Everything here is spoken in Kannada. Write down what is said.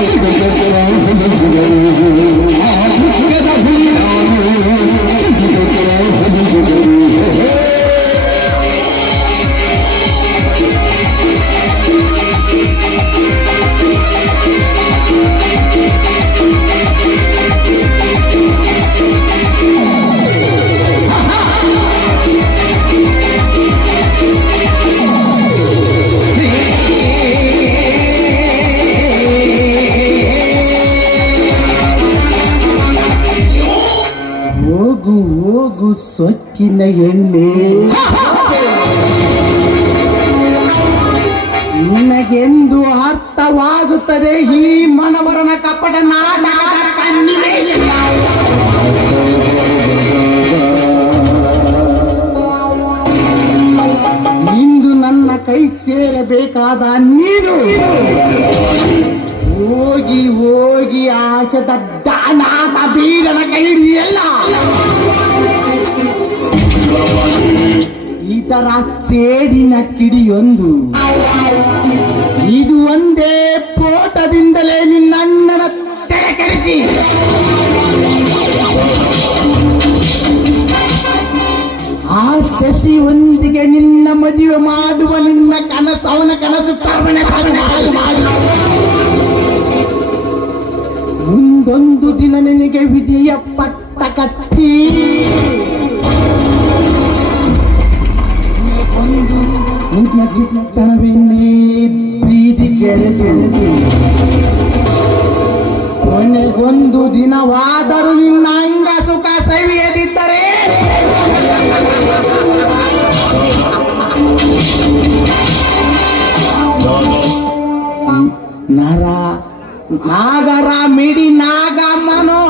Thank you. ಬೆಳಕಿನ ಎಣ್ಣೆ. ನಿನಗೆಂದು ಅರ್ಥವಾಗುತ್ತದೆ ಈ ಮನವರನ ಕಪಟ ನಾಟಕದ ಇಂದು ನನ್ನ ಕೈ ಸೇರಬೇಕಾದ ನೀನು. ಹೋಗಿ ಹೋಗಿ ಆಶದ ದಾನಾಥ ಬೀರನ ಕೈ ಹಿಡಿಯಲ್ಲ. ಇದರ ಸೇಡಿನ ಕಿಡಿಯೊಂದು. ಇದು ಒಂದೇ ಪೋಟದಿಂದಲೇ ನಿನ್ನಣ್ಣನ ತೆರೆ ಕರೆಸಿ. ಆ ಶಶಿ ಒಂದಿಗೆ ನಿನ್ನ ಮದುವೆ ಮಾಡುವ ನಿನ್ನ ಕನಸು, ಅವನ ಕನಸು ಶ್ರವಣ ಮುಂದೊಂದು ದಿನ ನಿನಗೆ ವಿಧಿಯ ಪಟ್ಟ ಕಟ್ಟಿ. ಒಂದು ನಿನ್ನ ಕೊನೆಗೊಂದು ದಿನವಾದರೂ ನಿನ್ನ ಅಂಗ ಸುಖ ಸವಿಯದಿದ್ದರೆ. ನರ நாகரா மிடி நாகமனோ